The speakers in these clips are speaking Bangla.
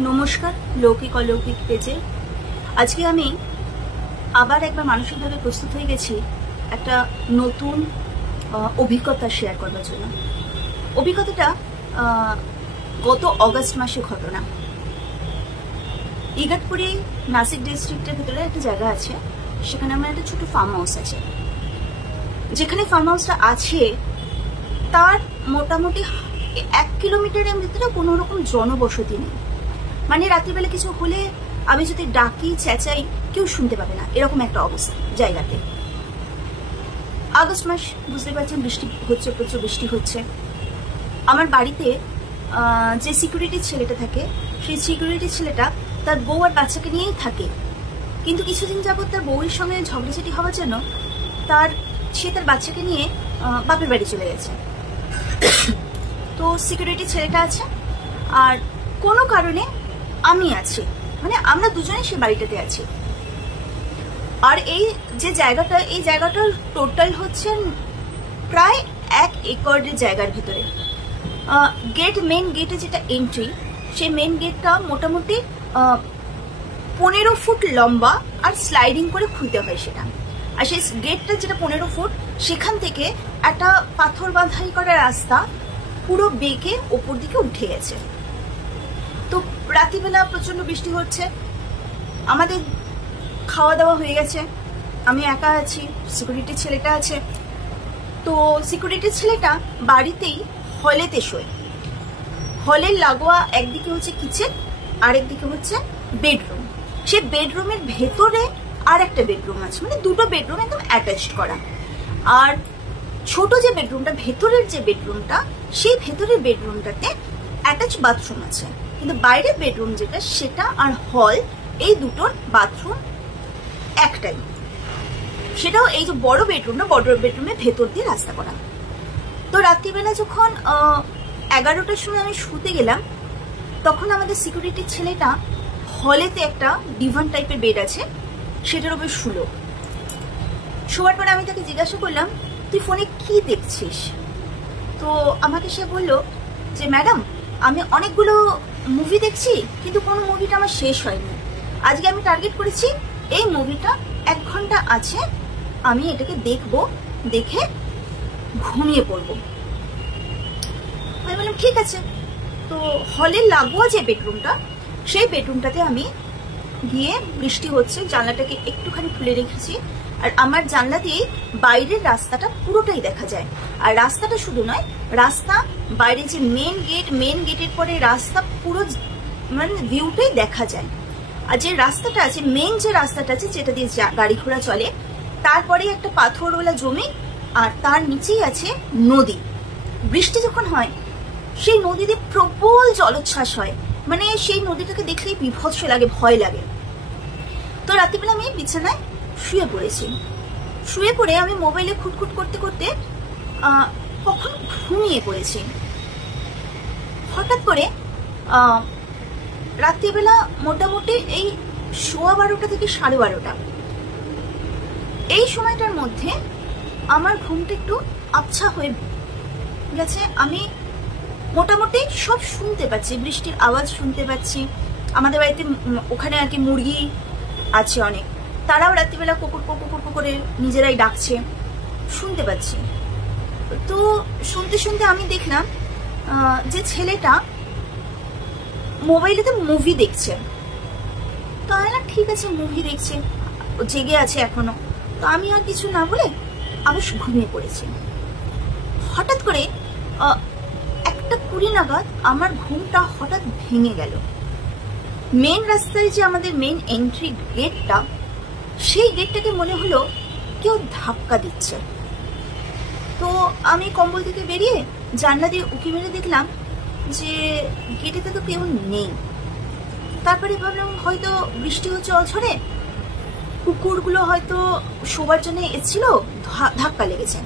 নমস্কার, লৌকিক অলৌকিক পেজে আজকে আমি আবার একবার মানসিকভাবে প্রস্তুত হয়ে গেছি একটা নতুন অভিজ্ঞতা শেয়ার করার জন্য। অভিজ্ঞতাটা গত অগাস্ট মাসে ঘটনা। ইগতপুরি নাসিক ডিস্ট্রিক্টের ভিতরে একটা জায়গা আছে, সেখানে আমার একটা ছোট ফার্ম হাউস আছে। যেখানে ফার্ম হাউসটা আছে তার মোটামুটি 1 কিলোমিটারের ভিতরে কোনো রকম জনবসতি নেই। মানে রাত্রিবেলা কিছু হলে আমি যদি ডাকি চেঁচাই কেউ শুনতে পাবে না, এরকম একটা অবস্থা জায়গাতে। আগস্ট মাস, বুঝতে পারছেন, বৃষ্টি হচ্ছে, প্রচুর বৃষ্টি হচ্ছে। আমার বাড়িতে যে সিকিউরিটি ছেলেটা থাকে, সেই সিকিউরিটি ছেলেটা তার বউ আর বাচ্চাকে নিয়েই থাকে, কিন্তু কিছুদিন যাবত তার বউয়ের সঙ্গে ঝগড়াঝাটি হওয়ার জন্য সে তার বাচ্চাকে নিয়ে বাপের বাড়ি চলে গেছে। তো সিকিউরিটি ছেলেটা আছে আর কোনো কারণে আমি আছি, মানে আমরা দুজনে সে বাড়িটাতে আছি। আর এই যে জায়গাটা, এই জায়গাটার টোটাল হচ্ছে প্রায় 1 একরের জায়গার ভিতরে। মেন গেটে যেটা এন্ট্রি, সেই মেন গেটটা মোটামুটি 15 ফুট লম্বা আর স্লাইডিং করে খুলতে হয় সেটা। আর সেই গেটটা যেটা 15 ফুট, সেখান থেকে একটা পাথর বাঁধাই করা রাস্তা পুরো বেঁকে ওপর দিকে উঠে গেছে। তো রাত্রিবেলা প্রচন্ড বৃষ্টি হচ্ছে, আমাদের খাওয়া দাওয়া হয়ে গেছে, আমি একা আছি, সিকিউরিটি ছেলেটা আছে। তো সিকিউরিটি ছেলেটা বাড়িতেই হলেতে শোয়। হলের লাগোয়া একদিকে হচ্ছে কিচেন, আরেকদিকে হচ্ছে বেডরুম। সে বেডরুমের ভেতরে আর একটা বেডরুম আছে, মানে দুটো বেডরুম একদম অ্যাটাচড করা। আর ছোট যে বেডরুমটা, ভেতরের যে বেডরুমটা, সেই ভেতরের বেডরুমটাতে অ্যাটাচ বাথরুম আছে, কিন্তু বাইরের বেডরুম যেটা, সেটা আর হল, এই দুটোর বাথরুম একটাই। সেটাও এই যে বড় বেডরুমটা, বড় বেডরুমের ভেতর দিয়ে রাস্তা করা। তো রাত্রিবেলা যখন 11টার সময় আমি শুতে গেলাম, তখন আমাদের সিকিউরিটির ছেলেটা হলেতে একটা ডিভান টাইপের বেড আছে, সেটার উপর শুলো। শোয়ার পরে আমি তাকে জিজ্ঞাসা করলাম, তুই ফোনে কি দেখছিস? তো আমাকে সে বললো যে ম্যাডাম, আমি অনেকগুলো মুভি দেখছি, কিন্তু কোনো মুভিটা আমার শেষ হয়নি। আজকে আমি টার্গেট করেছি এই মুভিটা 1 ঘন্টা আছে, আমি এটাকে দেখবো, দেখে ঘুমিয়ে পড়বো। আমি বললাম ঠিক আছে। তো হলের লাগোয়া যে বেডরুমটা, সেই বেডরুমটাতে আমি গিয়ে, বৃষ্টি হচ্ছে, জানলাটাকে একটুখানি খুলে রেখেছি, আর আমার জানলা দিয়ে বাইরের রাস্তাটা পুরোটাই দেখা যায়। আর রাস্তাটা শুধু নয়, রাস্তা বাইরে যে মেন গেটের পরে রাস্তা পুরো মানে ভিউটাই দেখা যায়। আর যে রাস্তাটা আছে, মেন যে রাস্তাটা আছে, যেটা দিয়ে গাড়ি ঘোড়া চলে, তারপরে একটা পাথরওয়ালা জমি, আর তার নিচেই আছে নদী। বৃষ্টি যখন হয়, সেই নদীতে প্রবল জলোচ্ছ্বাস হয়, মানে সেই নদীটাকে দেখলেই বিভৎস লাগে, ভয় লাগে। তো রাত্রিবেলা আমি বিছানায় শুয়ে পড়েছি। শুয়ে পড়ে আমি মোবাইলে খুঁটখুট করতে করতে কখন ঘুমিয়ে পড়েছি। হঠাৎ করে রাত্রিবেলা মোটামুটি এই 12:15 থেকে 12:30, এই সময়টার মধ্যে আমার ঘুমটা একটু আবছা হয়ে গেছে। আমি মোটামুটি সব শুনতে পাচ্ছি, বৃষ্টির আওয়াজ শুনতে পাচ্ছি। আমাদের বাড়িতে ওখানে আর কি মুরগি আছে অনেক, তারাও রাত্রিবেলা কুকুর কুকুর করে নিজেরাই ডাকছে, শুনতে পাচ্ছি। তো শুনতে শুনতে আমি দেখলাম যে ছেলেটা মোবাইলেতে মুভি দেখছে। তো আমি না, ঠিক আছে, মুভি দেখছে, জেগে আছে এখনো। তো আমি আর কিছু না বলে আবার ঘুমিয়ে পড়েছি। হঠাৎ করে 1:20 নাগাদ আমার ঘুমটা হঠাৎ ভেঙে গেল। মেন রাস্তায় যে আমাদের মেন এন্ট্রি গেটটা, সেই গেটটাকে মনে হলো কেউ ধাক্কা দিচ্ছে। তো আমি কম্বল থেকে বেরিয়ে জানলা দিয়ে উঁকি মেরে দেখলাম যে গেটেতে তো কেউ নেই। তারপরে ভাবলাম হয়তো বৃষ্টি হচ্ছে অঝরে, কুকুরগুলো হয়তো শোবার জন্য এসেছিল, ধাক্কা লেগেছে।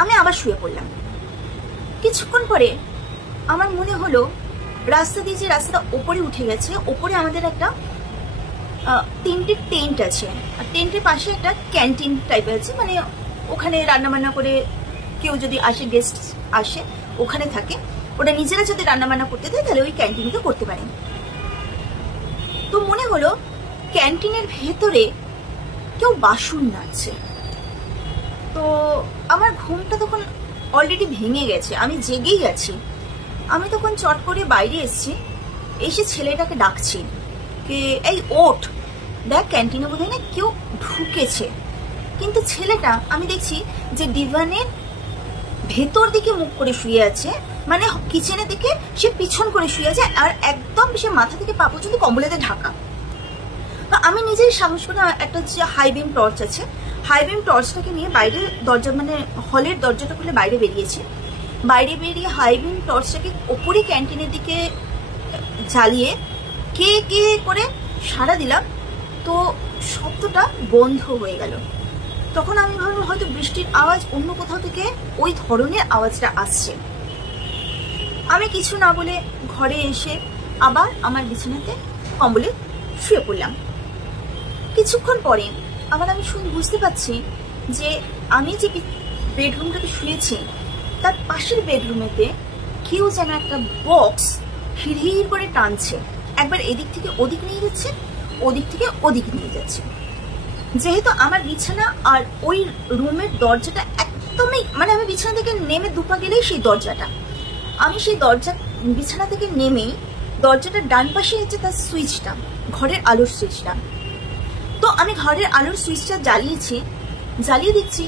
আমি আবার শুয়ে পড়লাম। কিছুক্ষণ পরে আমার মনে হলো রাস্তা দিয়ে যে রাস্তাটা ওপরে উঠে গেছে, ওপরে আমাদের একটা 3টে টেন্ট আছে, আর টেন্টের পাশে একটা ক্যান্টিন টাইপের আছে, মানে ওখানে রান্না বান্না করে কেউ যদি আসে, গেস্ট আসে, ওখানে থাকে। ওটা নিজেরা যদি রান্নাবান্না করতে দেয় তাহলে ওই ক্যান্টিনে করতে পারে। তো মনে হলো ক্যান্টিনের ভেতরে কেউ বাসন নাড়ছে। তো আমার ঘুমটা তখন অলরেডি ভেঙে গেছে, আমি জেগেই আছি। আমি তখন চট করে বাইরে এসেছি, এসে ছেলেটাকে ডাকছি যে এই ওঠ, দেখ ক্যান্টিনে বোধহয় না কেউ ঢুকেছে। কিন্তু ছেলেটা আমি দেখছি যে ডিভানের ভেতর দিকে মুখ করে শুয়ে আছে, মানে কিচেনের দিকে সে পিছন করে শুয়ে আছে, আর একদম সে মাথা থেকে পা পর্যন্ত কম্বলেতে ঢাকা। তো আমি নিজেই সাহস করে একটা যে হাই বিম টর্চ আছে, হাই বিম টর্চটাকে নিয়ে বাইরে দরজা, মানে হলের দরজাটা খুলে বাইরে বেরিয়েছি। বাইরে বেরিয়ে হাই বিম টর্চটাকে ওপরে ক্যান্টিনের দিকে জ্বালিয়ে কে কে করে সাড়া দিলাম। তো শব্দটা বন্ধ হয়ে গেল। তখন আমি ভাবলাম হয়তো বৃষ্টির আওয়াজ, অন্য কোথাও থেকে ওই ধরনের আওয়াজটা আসছে। আমি কিছু না বলে ঘরে এসে আবার আমার বিছানাতে কম্বলে শুয়ে পড়লাম। কিছুক্ষণ পরে আবার আমি বুঝতে পারছি যে আমি যে বেডরুমটাতে শুয়েছি তার পাশের বেডরুমেতে কেউ যেন একটা বক্স হিড় করে টানছে, একবার এদিক থেকে ওদিক নিয়ে যাচ্ছে, ওদিক থেকে ওদিক নিয়ে যাচ্ছে। যেহেতু আমার বিছানা আর ওই রুমের দরজাটা একদমই, মানে আমি বিছানা থেকে নেমে দুপা গেলেই সেই দরজাটা, আমি সেই দরজা বিছানা থেকে নেমেই দরজাটার ডান পাশে হচ্ছে তার সুইচটা, ঘরের আলোর সুইচটা। তো আমি ঘরের আলোর সুইচটা জ্বালিয়েছি, জ্বালিয়ে দেখছি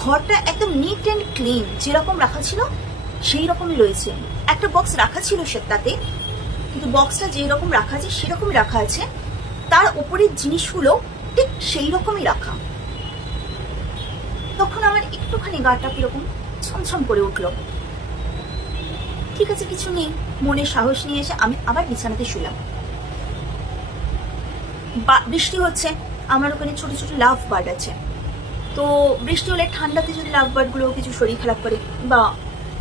ঘরটা একদম নিট অ্যান্ড ক্লিন, যেরকম রাখা ছিল সেই রকমই রয়েছে। একটা বক্স রাখা ছিল সেটাতে, কিন্তু বক্সটা যেরকম রাখা আছে সেরকমই রাখা আছে, তার উপরের জিনিসগুলো ঠিক সেই রকমই রাখা। তখন আমার একটুখানি গাটা কিরকম ছমছম করে উঠলো। ঠিক আছে, কিছু নেই, মনে সাহস নিয়ে এসে আমি আবার বিছানাতে শুলাম। বৃষ্টি হচ্ছে, আমার ওখানে ছোট ছোট লাভ বার্ড আছে। তো বৃষ্টি হলে ঠান্ডাতে যদি লাভ বার্ডগুলো কিছু শরীর খারাপ করে বা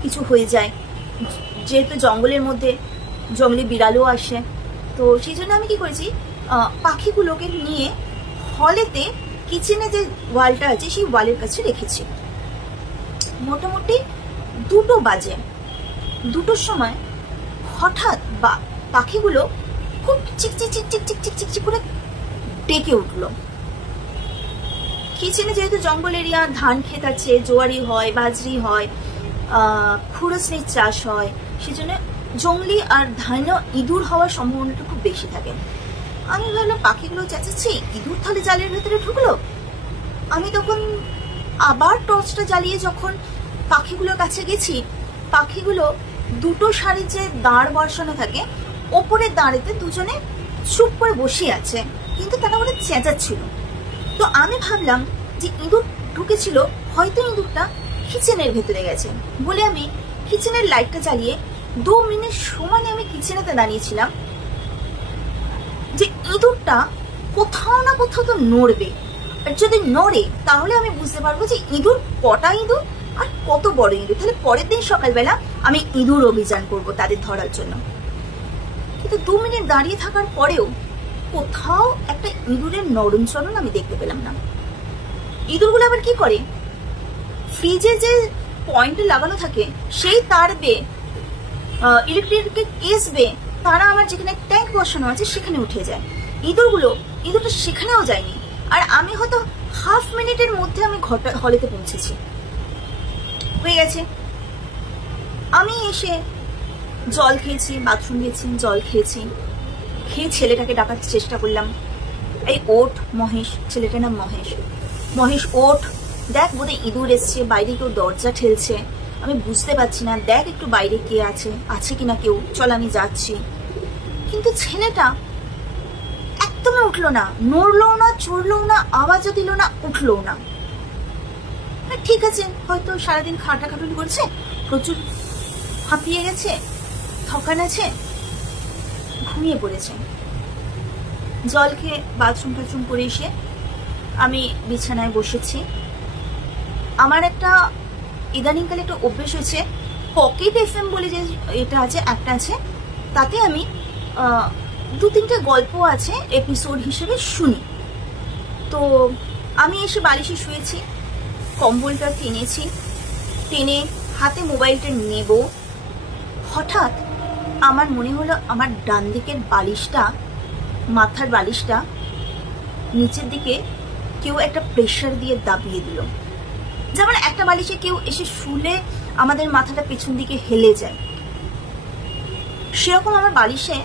কিছু হয়ে যায়, যেহেতু জঙ্গলের মধ্যে জঙ্গলে বিড়ালও আসে, তো সেই জন্য আমি কি করেছি, পাখিগুলোকে নিয়ে হলেতে কিচেনে যে ওয়ালটা আছে সেই ওয়ালের কাছে রেখেছি। মোটামুটি 2টো বাজে, 2টোর সময় হঠাৎ পাখিগুলো খুব চিকচিক চিকচিক চিকচিক চিকচিক করে ডেকে উঠলো। কিচেনে যেহেতু জঙ্গল এরিয়া, ধান ক্ষেত আছে, জোয়ারি হয়, বাজরি হয়, খুরসনির চাষ হয়, সেজন্য জঙ্গলি আর ধান ইঁদুর হওয়ার সম্ভাবনাটা খুব বেশি থাকে। আমি ভাবলাম পাখিগুলো চেঁচাচ্ছে, ইঁদুর তাহলে জালের ভেতরে ঢুকলো। আমি তখন আবার টর্চটা জ্বালিয়ে যখন পাখিগুলোর কাছে গেছি, পাখিগুলো 2টো শাড়ি যে দাঁড় বসানো থাকে ওপরের দাঁড়েতে দুজনে চুপ করে বসে আছে, কিন্তু তারা বলে চেঁচাচ্ছিল। তো আমি ভাবলাম যে ইঁদুর ঢুকেছিল, হয়তো ইঁদুরটা কিচেনের ভেতরে গেছে বলে আমি কিচেনের লাইটটা জ্বালিয়ে 2 মিনিট সমানে আমি কিচেনেতে দাঁড়িয়েছিলাম যে ইঁদুরটা কোথাও না কোথাও তো নড়বে, আর যদি নড়ে তাহলে আমি বুঝতে পারবো যে ইঁদুর কটা ইঁদুর আর কত বড় ইঁদুর, তাহলে পরের দিন সকালবেলা আমি ইঁদুর অভিযান করব তাদের ধরার জন্য। কিন্তু 2 মিনিট দাঁড়িয়ে থাকার পরেও কোথাও একটা ইঁদুরের নরম চলন আমি দেখতে পেলাম না। ইঁদুরগুলো আবার কি করে, ফ্রিজে যে পয়েন্টে লাগানো থাকে সেই তার বে ইলেকট্রিকের কেস বে তারা আমার যেখানে ট্যাঙ্ক বসানো আছে সেখানে উঠে যায়। ইঁদুরটা সেখানেও যায়নি, আর আমি হয়তো হাফ মিনিটের মধ্যে আমি হলেতে পৌঁছেছি, হয়ে গেছে। আমি এসে জল খেয়েছি, বাথরুম গেছি, জল খেয়েছি, খেয়ে ছেলেটাকে ডাকার চেষ্টা করলাম, এই ওঠ মহেশ, ছেলেটার নাম মহেশ, মহেশ ওঠ, দেখ বোধহয় ইঁদুর এসছে, বাইরে কেউ দরজা ঠেলছে, আমি বুঝতে পারছি না, দেখ একটু বাইরে কে আছে কিনা কেউ, চল আমি যাচ্ছি। কিন্তু ছেলেটা একদমই উঠলো না, নড়লো না, চড়লো না, আওয়াজও দিল না, উঠলো না। ঠিক আছে, হয়তো সারাদিন খাটাখাটুলি করছে, প্রচুর হাঁপিয়ে গেছে, থকান আছে, ঘুমিয়ে পড়েছে। জল খেয়ে বাথরুম টাথরুম করে এসে আমি বিছানায় বসেছি। আমার একটা ইদানিংকালে একটা অভ্যেস হয়েছে, পকেট FM বলে যে এটা আছে, একটা আছে, তাতে আমি 2-3টে গল্প আছে এপিসোড হিসেবে শুনি। তো আমি এসে বালিশে শুয়েছি, কম্বলটা টেনেছি, টেনে হাতে মোবাইলটা নেব, হঠাৎ আমার মনে হলো আমার ডান দিকের বালিশটা, মাথার বালিশটা নিচের দিকে কেউ একটা প্রেশার দিয়ে দাবিয়ে দিল। যেমন একটা বালিশে কেউ এসে শুলে আমাদের মাথাটা পেছন দিকে হেলে যায়, সেরকম আমার বালিশে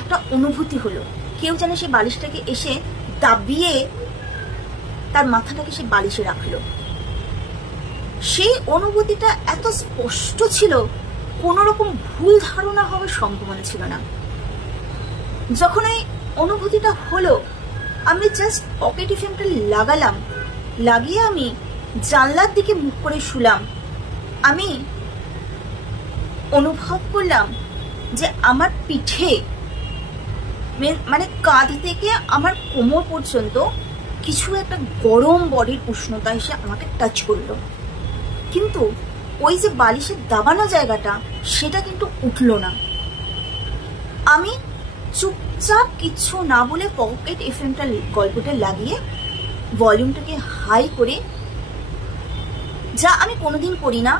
একটা অনুভূতি হলো, কেউ যেন সেই বালিশটাকে এসে দাবিয়ে তার মাথাটাকে সে বালিশে রাখলো। সেই অনুভূতিটা এত স্পষ্ট ছিল, কোনো রকম ভুল ধারণা হওয়ার সম্ভাবনা ছিল না। যখন ওই অনুভূতিটা হলো, আমি জাস্ট পকেট এফএমটা লাগালাম, লাগিয়ে আমি জানলার দিকে মুখ করে শুলাম। আমি অনুভব করলাম যে আমার পিঠে, মানে কাঁধ থেকে আমার কোমর পর্যন্ত কিছু একটা গরম বডির উষ্ণতা এসে আমাকে টাচ করলো, কিন্তু ওই যে বালিশের দাবানো জায়গাটা সেটা কিন্তু উঠলো না। আমি চুপচাপ কিছু না বলে পকেট এফএমটা গল্পটা লাগিয়ে ভলিউমটাকে হাই করে, যা আমি কোনোদিন করি না,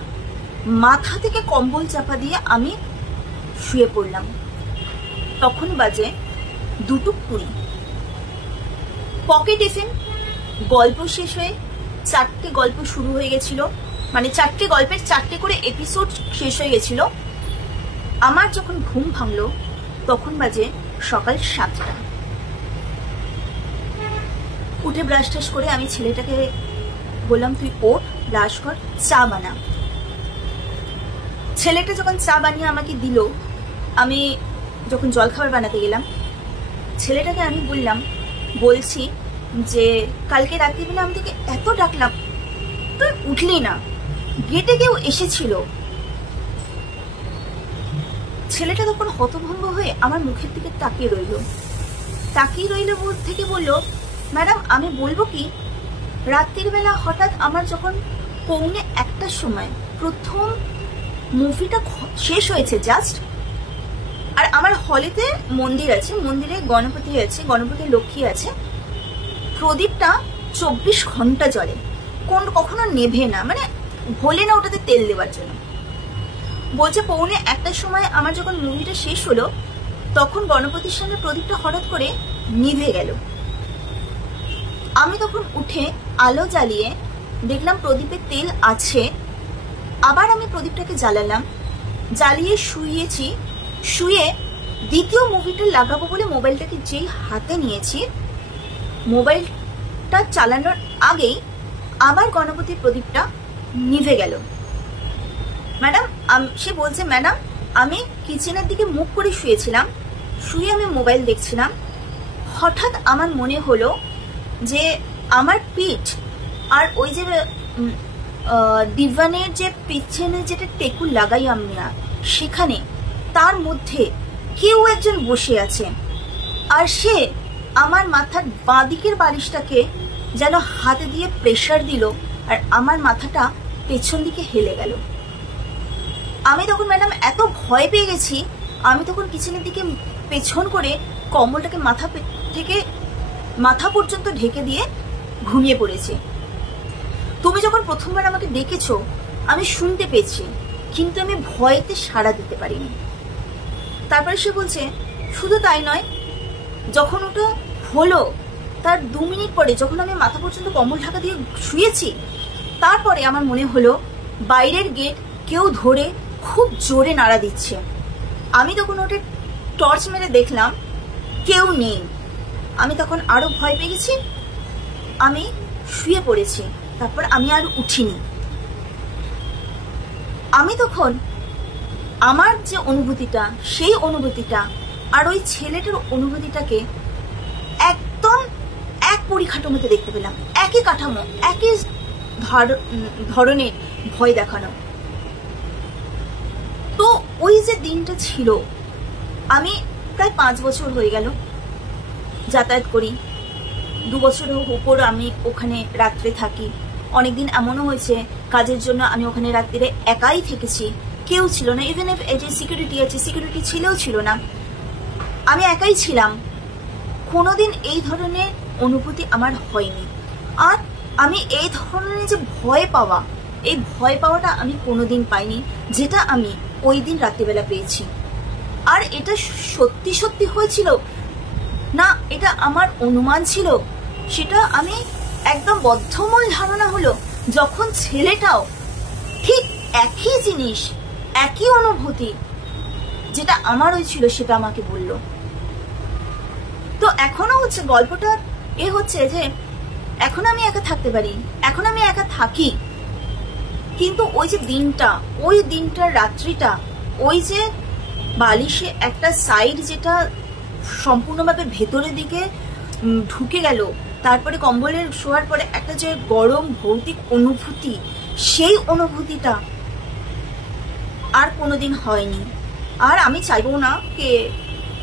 মাথা থেকে কম্বল চাপা দিয়ে আমি শুয়ে পড়লাম। তখন বাজে 2:20। পকেট এফএম গল্প শেষ হয়ে 4টে গল্প শুরু হয়ে গেছিল, মানে 4টে গল্পের 4টে করে এপিসোড শেষ হয়ে গেছিল। আমার যখন ঘুম ভাঙলো তখন বাজে সকাল 7টা। উঠে ব্রাশ টাশ করে আমি ছেলেটাকে বললাম, তুই ওঠ, ব্রাশ কর, চা বানা। ছেলেটা যখন চা বানিয়ে আমাকে দিল, আমি যখন জলখাবার বানাতে গেলাম, ছেলেটাকে আমি বলছি যে কালকে রাত্রিবেলা আমি তোকে এত ডাকলাম, তুই উঠলি না, গেটে কেউ এসেছিল। ছেলেটা তখন হতভম্ব হয়ে আমার মুখের দিকে তাকিয়ে রইল থেকে বলল, ম্যাডাম আমি বলবো কি, রাত্রির বেলা হঠাৎ আমার যখন 1:45টার সময় প্রথম মুভিটা শেষ হয়েছে জাস্ট, আর আমার হলেতে মন্দির আছে, মন্দিরে গণপতি আছে, গণপতি লক্ষ্মী আছে, প্রদীপটা 24 ঘন্টা জ্বলে, কখনো নেভে না, মানে ভোলে না ওটাতে তেল দেওয়ার জন্য। বলছে 1:45টার সময় আমার যখন মুভিটা শেষ হলো, তখন গণপতির সামনে প্রদীপটা হঠাৎ করে নিভে গেল। আমি তখন উঠে আলো জ্বালিয়ে দেখলাম প্রদীপে তেল আছে। আবার আমি প্রদীপটাকে জ্বালালাম, জ্বালিয়ে শুয়ে দ্বিতীয় মুভিটা লাগাবো বলে মোবাইলটাকে যেই হাতে নিয়েছি, মোবাইলটা চালানোর আগেই আবার গণপতির প্রদীপটা নিভে গেল। ম্যাডাম, সে বলছে, ম্যাডাম আমি কিচেনের দিকে মুখ করে শুয়েছিলাম, শুয়ে আমি মোবাইল দেখছিলাম, হঠাৎ আমার মনে হলো যে আমার পিঠ আর ওই যে ডিভানের যে পিছনে যেটা টেকুল লাগাই আমি, সেখানে তার মধ্যে কেউ একজন বসে আছে, আর সে আমার মাথার বাঁদিকের বালিশটাকে যেন হাতে দিয়ে প্রেসার দিল, আর আমার মাথাটা পেছন দিকে হেলে গেল। আমি তখন ম্যাডাম এত ভয় পেয়ে গেছি, আমি তখন কিচেনের দিকে পেছন করে কম্বলটাকে মাথা পর্যন্ত ঢেকে দিয়ে ঘুমিয়ে পড়েছি। তুমি যখন প্রথমবার আমাকে ডেকেছো আমি শুনতে পেয়েছি, কিন্তু আমি ভয়তে সাড়া দিতে পারিনি। তারপরে সে বলছে, শুধু তাই নয়, যখন ওটা হলো তার 2 মিনিট পরে যখন আমি মাথা পর্যন্ত কম্বল ঢাকা দিয়ে শুয়েছি, তারপরে আমার মনে হলো বাইরের গেট কেউ ধরে খুব জোরে নাড়া দিচ্ছে। আমি তখন ওটা টর্চ মেরে দেখলাম কেউ নেই। আমি তখন আরো ভয় পেয়ে গেছি, আমি শুয়ে পড়েছি, তারপর আমি আর উঠিনি। আমি তখন আমার যে অনুভূতিটা, সেই অনুভূতিটা আর ওই ছেলেটার অনুভূতিটাকে একদম এক পরিকাঠামোতে দেখতে পেলাম, একই কাঠামো, একই ধরনের ভয় দেখানো। তো ওই যে দিনটা ছিল, আমি প্রায় 5 বছর হয়ে গেল যাতায়াত করি, 2 বছরের উপর আমি ওখানে রাত্রে থাকি। অনেকদিন এমনও হয়েছে কাজের জন্য আমি ওখানে রাত্রিরে একাই থেকেছি, কেউ ছিল না, ইভেন এই যে সিকিউরিটি আছে, সিকিউরিটি ছিল না, আমি একাই ছিলাম। কোনোদিন এই ধরনের অনুভূতি আমার হয়নি। আর আমি এই ধরনের যে ভয় পাওয়াটা আমি কোনোদিন পাইনি, যেটা আমি ওই দিন রাত্রিবেলা পেয়েছি। আর এটা সত্যি সত্যি হয়েছিল না, এটা আমার অনুমান ছিল, সেটা আমি একদম বদ্ধমূল ধারণা হলো যখন ছেলেটাও ঠিক একই জিনিস, একই অনুভূতি যেটা আমার হয়েছিল সেটা আমাকে বলল। তো এখনো হচ্ছে গল্পটা হচ্ছে যে এখন আমি একা থাকতে পারি, এখন আমি একা থাকি, কিন্তু ওই যে দিনটা, ওই দিনটার রাত্রিটা, ওই যে বালিশে একটা সাইড যেটা সম্পূর্ণভাবে ভেতরের দিকে ঢুকে গেল, তারপরে কম্বলের শোয়ার পরে একটা যে গরম ভৌতিক অনুভূতি, সেই অনুভূতিটা আর কোনোদিন হয়নি। আর আমি চাইবো না যে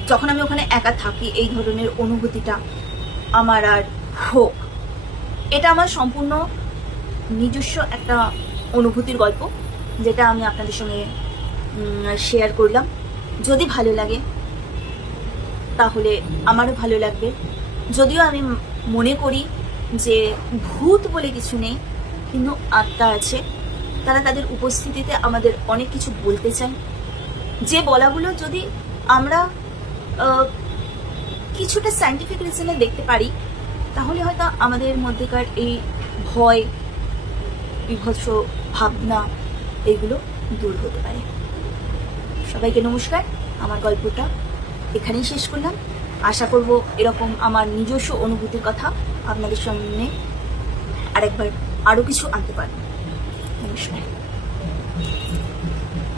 যখন আমি ওখানে একা থাকি এই ধরনের অনুভূতিটা আমার আর হোক। এটা আমার সম্পূর্ণ নিজস্ব একটা অনুভূতির গল্প, যেটা আমি আপনাদের সঙ্গে শেয়ার করলাম। যদি ভালো লাগে তাহলে আমারও ভালো লাগবে। যদিও আমি মনে করি যে ভূত বলে কিছু নেই, কিন্তু আত্মা আছে, তারা তাদের উপস্থিতিতে আমাদের অনেক কিছু বলতে চায়। যে বলাগুলো যদি আমরা কিছুটা সায়েন্টিফিক রিজনে দেখতে পারি, তাহলে হয়তো আমাদের মধ্যেকার এই ভয়, বিভৎস ভাবনা, এগুলো দূর হতে পারে। সবাইকে নমস্কার। আমার গল্পটা এখানেই শেষ করলাম। আশা করব এরকম আমার নিজস্ব অনুভূতির কথা আপনাদের সামনে আরেকবার আরো কিছু আনতে পারব। নমস্কার।